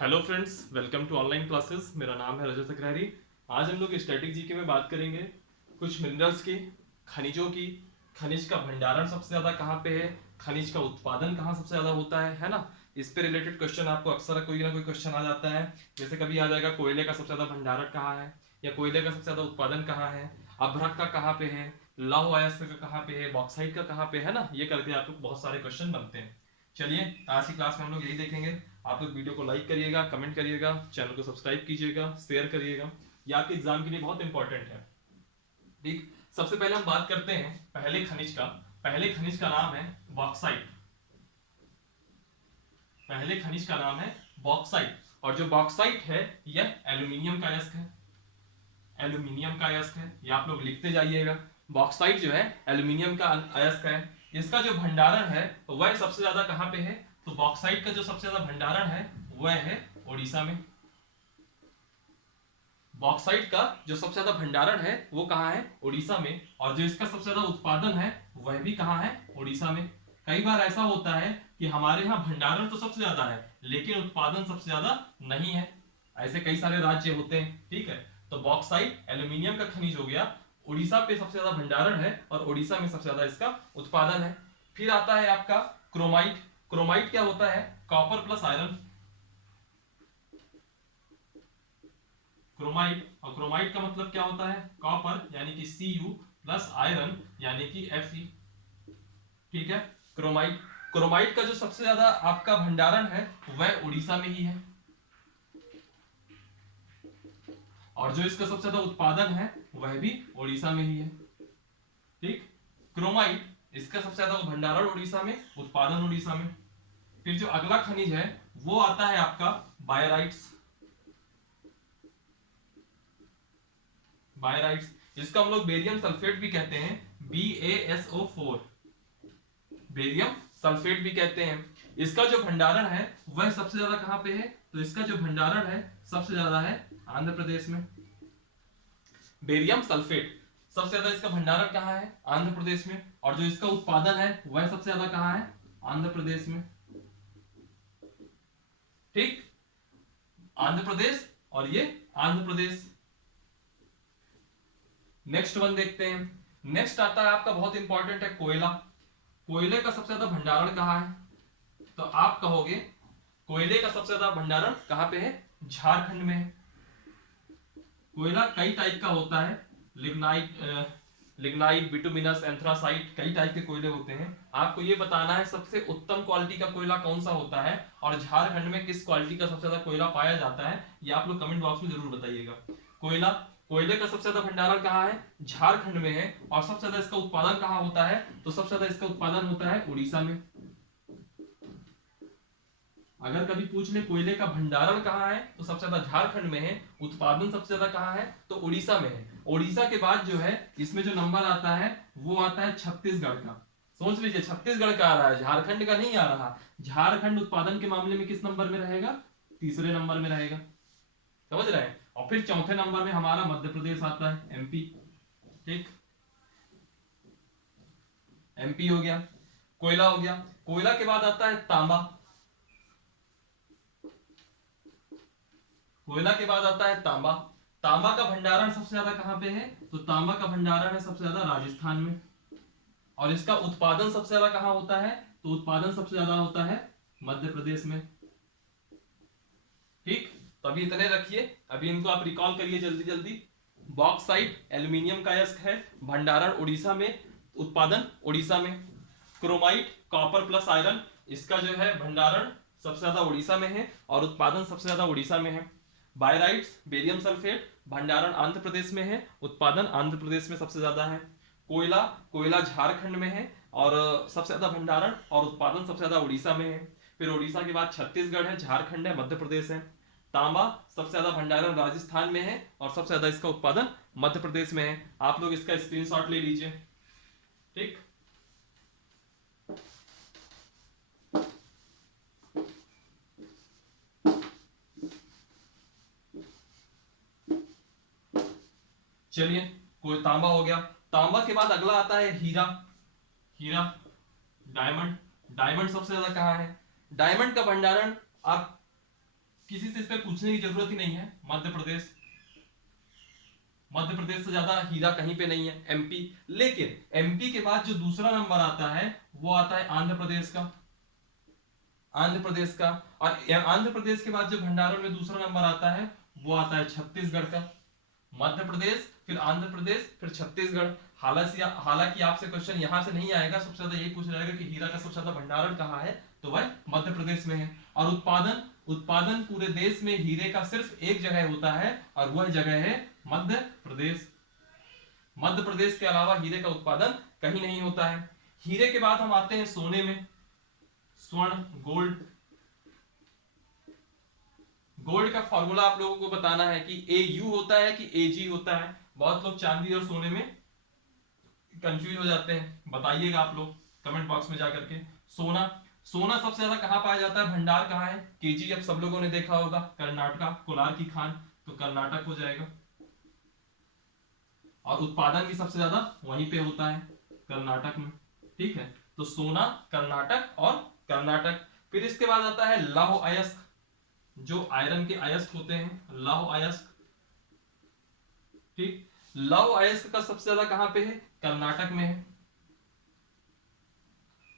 Hello friends, welcome to online classes. मेरा नाम है रजत अग्रहरी। आज हम लोग स्टैटिक जीके में बात करेंगे कुछ मिनरल्स की, खनिजों की। खनिज का भंडारण सबसे ज्यादा कहाँ पे है, खनिज का उत्पादन कहाँ सबसे ज्यादा होता है ना। इस पे रिलेटेड क्वेश्चन आपको अक्सर कोई ना कोई क्वेश्चन आ जाता है। जैसे कभी आ जाएगा कोयले का सबसे ज्यादा भंडारण कहाँ है, या कोयले का सबसे ज्यादा उत्पादन कहाँ है, अभ्रक का कहाँ पे है, लौह अयस्क का कहाँ पे है, बॉक्साइट का कहाँ पे है ना। ये करके आपको बहुत सारे क्वेश्चन बनते हैं। चलिए आज की क्लास में हम लोग यही देखेंगे। आप लोग वीडियो को लाइक करिएगा, कमेंट करिएगा, चैनल को सब्सक्राइब कीजिएगा, शेयर करिएगा। ये आपके एग्जाम के लिए बहुत इंपॉर्टेंट है। ठीक, सबसे पहले हम बात करते हैं पहले खनिज का। पहले खनिज का नाम है बॉक्साइट। पहले खनिज का नाम है बॉक्साइट। और जो बॉक्साइट है यह एल्यूमिनियम का अयस्क है। एल्यूमिनियम का अयस्क है, ये आप लोग लिखते जाइएगा। बॉक्साइट जो है एल्यूमिनियम का अयस्क है। इसका जो भंडारण है वह सबसे ज्यादा कहां पे है, तो बॉक्साइट का जो सबसे ज्यादा भंडारण है वह है ओडिशा में। बॉक्साइट का जो सबसे ज्यादा भंडारण है वो कहाँ है, ओडिशा में। और जो इसका सबसे ज्यादा उत्पादन है वह भी कहाँ है, ओडिशा में। कई बार ऐसा होता है कि हमारे यहाँ भंडारण तो सबसे ज्यादा है लेकिन उत्पादन सबसे ज्यादा नहीं है। ऐसे कई सारे राज्य होते हैं, ठीक है। तो बॉक्साइट एल्यूमिनियम का खनिज हो गया, उड़ीसा पे सबसे ज्यादा भंडारण है और उड़ीसा में सबसे ज्यादा इसका उत्पादन है। फिर आता है आपका क्रोमाइट। क्रोमाइट क्या होता है, कॉपर प्लस आयरन। क्रोमाइट, और क्रोमाइट का मतलब क्या होता है, कॉपर यानी कि Cu प्लस आयरन यानी कि Fe। ठीक है, क्रोमाइट। क्रोमाइट का जो सबसे ज्यादा आपका भंडारण है वह उड़ीसा में ही है, और जो इसका सबसे ज्यादा उत्पादन है वह भी उड़ीसा में ही है। ठीक, क्रोमाइट, इसका सबसे ज्यादा भंडारण उड़ीसा में, उत्पादन उड़ीसा में। फिर जो अगला खनिज है वो आता है आपका बायराइट्स। बायराइट्स, इसका हम लोग बेरियम सल्फेट भी कहते हैं, BaSO4। बेरियम सल्फेट भी कहते हैं। इसका जो भंडारण है वह सबसे ज्यादा कहां पे है, तो इसका जो भंडारण है सबसे ज्यादा है आंध्र प्रदेश में। बेरियम सल्फेट सबसे ज्यादा इसका भंडारण कहां है, आंध्र प्रदेश में। और जो इसका उत्पादन है वह सबसे ज्यादा कहां है, आंध्र प्रदेश में। ठीक, आंध्र प्रदेश और ये आंध्र प्रदेश। नेक्स्ट वन देखते हैं। नेक्स्ट आता है आपका बहुत इंपॉर्टेंट है कोयला। कोयले का सबसे ज्यादा भंडारण कहाँ है, तो आप कहोगे कोयले का सबसे ज्यादा भंडारण कहां पे है, झारखंड में है। कोयला कई टाइप का होता है, लिग्नाइट, बिटुमिनस, एंथ्रासाइट, कई टाइप के कोयले होते हैं। आपको ये बताना है सबसे उत्तम क्वालिटी का कोयला कौन सा होता है, और झारखंड में किस क्वालिटी का सबसे ज्यादा कोयला पाया जाता है, ये आप लोग कमेंट बॉक्स में जरूर बताइएगा। कोयला, कोयले का सबसे ज्यादा भंडारण कहाँ है, झारखंड में है। और सबसे ज्यादा इसका उत्पादन कहाँ होता है, तो सबसे ज्यादा इसका उत्पादन होता है उड़ीसा में। अगर कभी पूछ ले कोयले का भंडारण कहाँ है, तो सबसे ज्यादा झारखंड में है। उत्पादन सबसे ज्यादा कहाँ है, तो उड़ीसा में है। उड़ीसा के बाद जो है इसमें जो नंबर आता है वो आता है छत्तीसगढ़ का। सोच लीजिए, छत्तीसगढ़ का आ रहा है, झारखंड का नहीं आ रहा। झारखंड उत्पादन के मामले में किस नंबर में रहेगा, तीसरे नंबर में रहेगा। समझ रहे हैं। और फिर चौथे नंबर में हमारा मध्य प्रदेश आता है, MP। ठीक, MP हो गया, कोयला हो गया। कोयला के बाद आता है तांबा। कोयला के बाद आता है तांबा। तांबा का भंडारण सबसे ज्यादा कहां पे है, तो तांबा का भंडारण है सबसे ज्यादा राजस्थान में। और इसका उत्पादन सबसे ज्यादा कहां होता है, तो उत्पादन सबसे ज्यादा होता है मध्य प्रदेश में। ठीक, तो अभी इतने रखिए, अभी इनको आप रिकॉल करिए जल्दी जल्दी। बॉक्साइट एल्यूमिनियम का अयस्क है, भंडारण उड़ीसा में, उत्पादन उड़ीसा में। क्रोमाइट कॉपर प्लस आयरन, इसका जो है भंडारण सबसे ज्यादा उड़ीसा में है और उत्पादन सबसे ज्यादा उड़ीसा में है। बायराइट्स बेरियम सल्फेट, भंडारण आंध्र प्रदेश में है, उत्पादन आंध्र प्रदेश में सबसे ज्यादा है। कोयला, कोयला झारखंड में है और सबसे ज्यादा भंडारण और उत्पादन सबसे ज्यादा उड़ीसा में है। फिर उड़ीसा के बाद छत्तीसगढ़ है, झारखंड है, मध्य प्रदेश है। तांबा सबसे ज्यादा भंडारण राजस्थान में है और सबसे ज्यादा इसका उत्पादन मध्य प्रदेश में है। आप लोग इसका स्क्रीनशॉट ले लीजिए। ठीक, चलिए, कोई तांबा हो गया। तांबा के बाद अगला आता है हीरा। हीरा, डायमंड। डायमंड सबसे ज्यादा कहाँ है, डायमंड का भंडारण आप किसी से इस पे पूछने की जरूरत ही नहीं है। मध्य प्रदेश, मध्य प्रदेश से ज्यादा हीरा कहीं पे नहीं है। एमपी, लेकिन एमपी के बाद जो दूसरा नंबर आता है वो आता है आंध्र प्रदेश का, आंध्र प्रदेश का। और आंध्र प्रदेश के बाद जो भंडारण में दूसरा नंबर आता है वो आता है छत्तीसगढ़ का। मध्य प्रदेश, फिर आंध्र प्रदेश, फिर छत्तीसगढ़। हालांकि आपसे क्वेश्चन यहां से नहीं आएगा, सबसे ज्यादा यही पूछा जाएगा कि हीरा का सबसे ज्यादा भंडारण कहाँ है, तो वह मध्य प्रदेश में है। और उत्पादन, उत्पादन पूरे देश में हीरे का सिर्फ एक जगह होता है और वह जगह है मध्य प्रदेश। मध्य प्रदेश के अलावा हीरे का उत्पादन कहीं नहीं होता है। हीरे के बाद हम आते हैं सोने में, स्वर्ण, गोल्ड। गोल्ड का फॉर्मूला आप लोगों को बताना है कि AU होता है कि AG होता है। बहुत लोग चांदी और सोने में कंफ्यूज हो जाते हैं, बताइएगा आप लोग कमेंट बॉक्स में जाकर के। सोना, सोना सबसे ज्यादा कहां पाया जाता है, भंडार कहां है? केजी अब सब लोगों ने देखा होगा, कर्नाटका, कोलार की खान, तो कर्नाटक हो जाएगा। और उत्पादन भी सबसे ज्यादा वहीं पे होता है, कर्नाटक में। ठीक है, तो सोना, कर्नाटक और कर्नाटक। फिर इसके बाद आता है लौह अयस्क, जो आयरन के अयस्क होते हैं, लौह अयस्क। ठीक, लौह अयस्क का सबसे ज्यादा कहां पे है? कर्नाटक में है।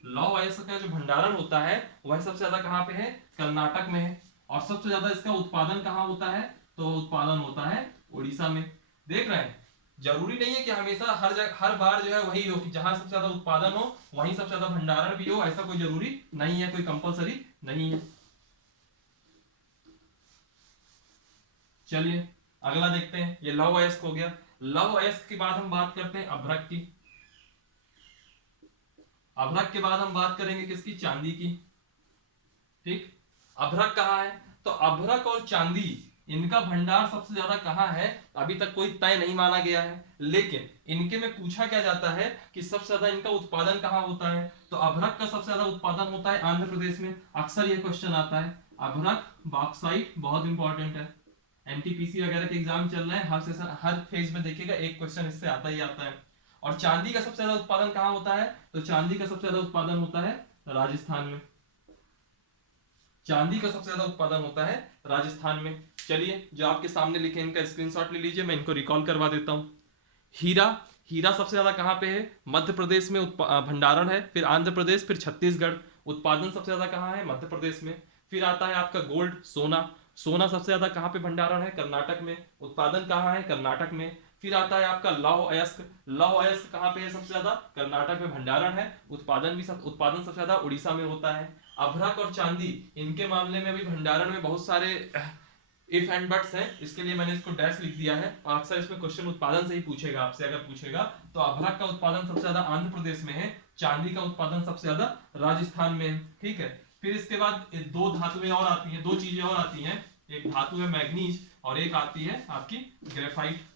लौह अयस्क का जो भंडारण होता है वह सबसे ज्यादा कहां पे है? कर्नाटक में है। और सबसे ज्यादा इसका उत्पादन कहां होता है? तो उत्पादन होता है उड़ीसा में। देख रहे हैं, जरूरी नहीं है कि हमेशा हर जगह हर बार जो है वही हो कि जहां सबसे ज्यादा उत्पादन हो वहीं सबसे ज्यादा भंडारण भी हो, ऐसा कोई जरूरी नहीं है, कोई कंपलसरी नहीं है। चलिए अगला देखते हैं, ये लौह अयस्क हो गया। लौह अयस्क के बाद हम बात करते हैं अभ्रक की। अभ्रक के बाद हम बात करेंगे किसकी? चांदी की। ठीक, अभ्रक कहाँ है? तो अभ्रक और चांदी, इनका भंडार सबसे ज्यादा कहाँ है अभी तक कोई तय नहीं माना गया है, लेकिन इनके में पूछा क्या जाता है कि सबसे ज्यादा इनका उत्पादन कहाँ होता है, तो अभ्रक का सबसे ज्यादा उत्पादन होता है आंध्र प्रदेश में। अक्सर यह क्वेश्चन आता है। अभ्रक, बॉक्साइट बहुत इंपॉर्टेंट है। एनटीपीसी वगैरह के एग्जाम चल रहे हैं, हर सेशन हर फेज में देखिएगा एक क्वेश्चन इससे आता ही आता है। और चांदी का सबसे ज्यादा उत्पादन कहाँ होता है? तो चांदी का सबसे ज्यादा उत्पादन होता है राजस्थान में। चांदी का सबसे ज्यादा उत्पादन होता है राजस्थान में। चलिए जो आपके सामने लिखे इनका स्क्रीनशॉट ले लीजिए, मैं इनको रिकॉल करवा देता हूं। हीरा, हीरा सबसे ज्यादा कहां पे है? मध्य प्रदेश में भंडारण है, फिर आंध्र प्रदेश, फिर छत्तीसगढ़। उत्पादन सबसे ज्यादा कहां है? मध्य प्रदेश में। फिर आता है आपका गोल्ड, सोना। सोना सबसे ज्यादा कहां पे भंडारण है? कर्नाटक में। उत्पादन कहां है? कर्नाटक में। फिर आता है आपका लौह अयस्क। लौह अयस्क कहां पे है सबसे ज्यादा? कर्नाटक में भंडारण है। उत्पादन सबसे ज्यादा उड़ीसा में होता है। अभ्रक और चांदी, इनके मामले में भी भंडारण में बहुत सारे इफ एंड बट्स हैं, इसके लिए मैंने इसको डैश लिख दिया है। और अक्सर इसमें क्वेश्चन उत्पादन से ही पूछेगा आपसे, अगर पूछेगा तो। अभ्रक का उत्पादन सबसे ज्यादा आंध्र प्रदेश में है, चांदी का उत्पादन सबसे ज्यादा राजस्थान में है। ठीक है, फिर इसके बाद दो धातुएं और आती हैं, दो चीजें और आती हैं। एक धातु है मैग्नीज और एक आती है आपकी ग्रेफाइट।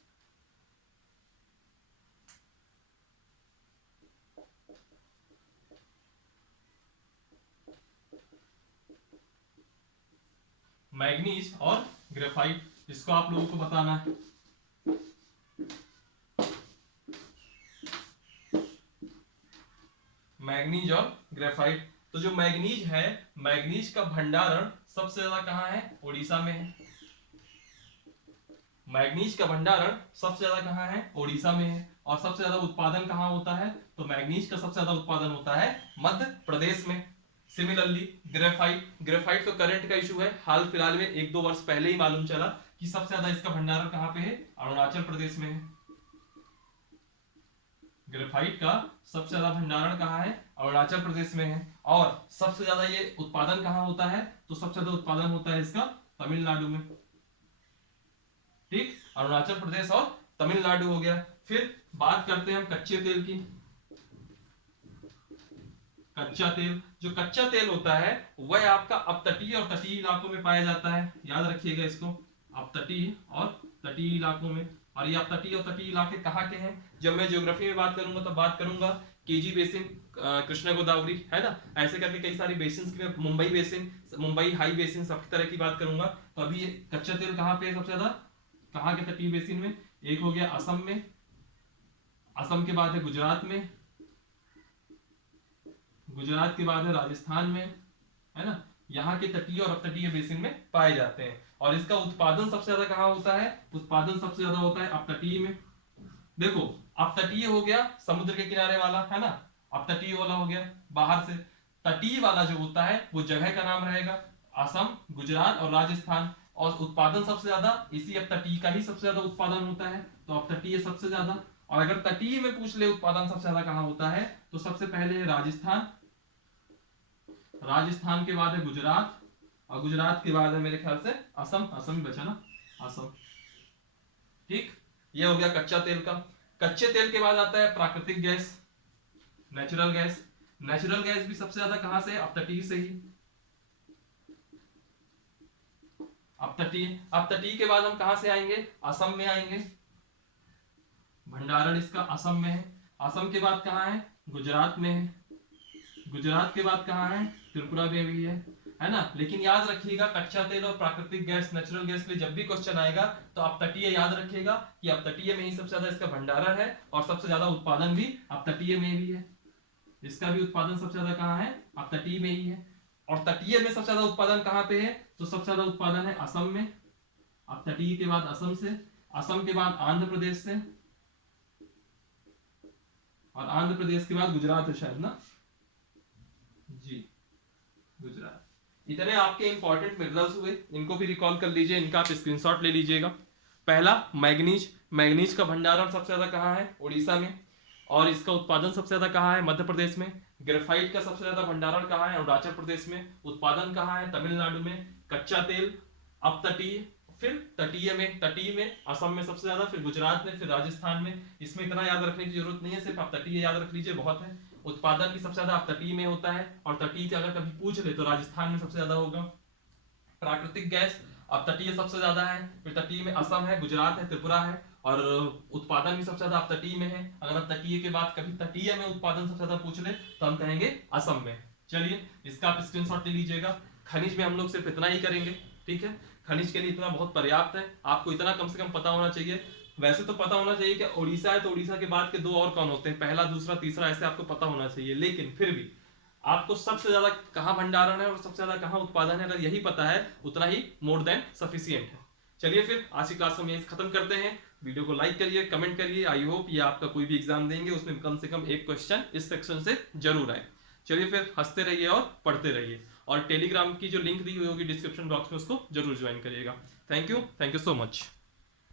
मैग्नीज और ग्रेफाइट, इसको आप लोगों को बताना है। मैग्नीज और ग्रेफाइट। तो जो मैग्नीज है, मैग्नीज का भंडारण सबसे ज्यादा कहां है? उड़ीसा में है। मैग्नीज का भंडारण सबसे ज्यादा कहां है? उड़ीसा में है। और सबसे ज्यादा उत्पादन कहां होता है? तो मैग्नीज का सबसे ज्यादा उत्पादन होता है मध्य प्रदेश में। सिमिलरली ग्रेफाइट, ग्रेफाइट तो करंट का इशू है, हाल फिलहाल में 1-2 वर्ष पहले ही मालूम चला कि सबसे ज्यादा इसका भंडारण कहां पे है? अरुणाचल प्रदेश में है। ग्रेफाइट का सबसे ज्यादा भंडारण कहां है? अरुणाचल प्रदेश में है। और सबसे ज्यादा ये उत्पादन कहां होता है? तो सबसे ज्यादा उत्पादन होता है इसका तमिलनाडु में। ठीक, अरुणाचल प्रदेश और तमिलनाडु हो गया। फिर बात करते हैं हम कच्चे तेल की। कच्चा तेल, जो कच्चा तेल होता है वह आपका अपतटीय और तटीय इलाकों में पाया जाता है, याद रखिएगा इसको, अपतटीय और तटीय इलाकों में। और ये अपतटीय और तटीय इलाके कहाँ के हैं? जब मैं ज्योग्राफी में बात करूंगा तो बात करूंगा केजी बेसिन, कृष्णा गोदावरी, है ना, ऐसे करके कई सारी बेसिन की मैं Mumbai basin, Mumbai high basin, सब तरह की बात करूंगा। तो अभी कच्चा तेल कहाँ पे है सबसे ज्यादा? कहाँ के तटीय बेसिन में? एक हो गया असम में, असम के बाद है गुजरात में, गुजरात के बाद है राजस्थान में, है ना, यहाँ के तटीय और अपतटीय बेसिन में पाए जाते हैं। और इसका उत्पादन सबसे ज्यादा कहाँ होता है? उत्पादन सबसे ज्यादा होता है अपतटीय में। देखो, अपतटीय हो गया समुद्र के किनारे वाला, है ना, अपतटीय वाला हो गया बाहर से। तटीय वाला जो होता है वो जगह का नाम रहेगा, असम, गुजरात और राजस्थान। और उत्पादन सबसे ज्यादा इसी अपतटीय का ही सबसे ज्यादा उत्पादन होता है, तो अपतटीय सबसे ज्यादा। और अगर तटीय में पूछ ले उत्पादन सबसे ज्यादा कहाँ होता है, तो सबसे पहले है राजस्थान, राजस्थान के बाद है गुजरात, और गुजरात के बाद है मेरे ख्याल से असम। असम ही बचा ना, असम। ठीक, ये हो गया कच्चा तेल का। कच्चे तेल के बाद आता है प्राकृतिक gas, natural gas. Natural gas भी सबसे ज्यादा कहां से? अपतटीय से ही। अपतटीय, अपतटीय के बाद हम कहां से आएंगे? असम में आएंगे। भंडारण इसका असम में है। असम के बाद कहां है? गुजरात में है। गुजरात के बाद कहां है? त्रिपुरा में भी है ना। लेकिन याद रखिएगा, कच्चा तेल और प्राकृतिक गैस, नेचुरल गैस के लिए जब भी क्वेश्चन आएगा तो अपतटीय याद रखिएगा कि अपतटीय में ही सबसे ज्यादा इसका भंडारण है, और सबसे ज्यादा उत्पादन भी अपतटीय में भी है। इसका भी उत्पादन सबसे ज्यादा कहां है? अपतटीय में ही है। और तटीय में सबसे ज्यादा उत्पादन कहां पे है? तो सबसे ज्यादा उत्पादन है असम में। अपतटीय के बाद असम से, असम के बाद आंध्र प्रदेश से, और आंध्र प्रदेश के बाद गुजरात है शायद ना जी, गुजरात। इतने आपके इंपॉर्टेंट मिनरल्स हुए, इनको भी रिकॉल कर लीजिए, इनका आप स्क्रीनशॉट ले लीजिएगा। पहला मैग्नीज, मैग्नीज का भंडारण सबसे ज्यादा कहाँ है? उड़ीसा में। और इसका उत्पादन सबसे ज्यादा कहाँ है? मध्य प्रदेश में। ग्रेफाइट का सबसे ज्यादा भंडारण कहाँ है? अरुणाचल प्रदेश में। उत्पादन कहाँ है? तमिलनाडु में। कच्चा तेल अपतटीय, फिर तटीय में, तटीय में असम में सबसे ज्यादा, फिर गुजरात में, फिर राजस्थान में। इसमें इतना याद रखने की जरूरत नहीं है, सिर्फ आप तटीय याद रख लीजिए, बहुत है। उत्पादन भी सबसे ज्यादा अपतटीय में होता है, और तटीय अगर कभी पूछ ले तो राजस्थान में सबसे ज्यादा होगा। प्राकृतिक गैस अपतटीय सबसे ज्यादा है, फिर तटीय में असम है, गुजरात है, त्रिपुरा है। और उत्पादन भी सबसे ज्यादा अपतटीय में है। अगर आप तटीय के बाद कभी तटीय में उत्पादन सबसे ज्यादा पूछ ले तो हम कहेंगे असम में। चलिए, इसका आप स्क्रीनशॉट ले लीजिएगा। खनिज में हम लोग सिर्फ इतना ही करेंगे, ठीक है। खनिज के लिए इतना बहुत पर्याप्त है, आपको इतना कम से कम पता होना चाहिए। वैसे तो पता होना चाहिए कि उड़ीसा है तो उड़ीसा के बाद के दो और कौन होते हैं, पहला, दूसरा, तीसरा, ऐसे आपको पता होना चाहिए। लेकिन फिर भी आपको सबसे ज्यादा कहाँ भंडारण है और सबसे ज्यादा कहाँ उत्पादन है, अगर यही पता है उतना ही मोर देन सफिशियंट है। चलिए फिर आज की क्लास को हम यहीं खत्म करते हैं। वीडियो को लाइक करिए, कमेंट करिए। आई होप ये आपका कोई भी एग्जाम देंगे उसमें कम से कम एक क्वेश्चन इस सेक्शन से जरूर आए। चलिए फिर, हंसते रहिए और पढ़ते रहिए। और टेलीग्राम की जो लिंक दी हुई होगी डिस्क्रिप्शन बॉक्स में, उसको जरूर ज्वाइन करिएगा। Thank you so much.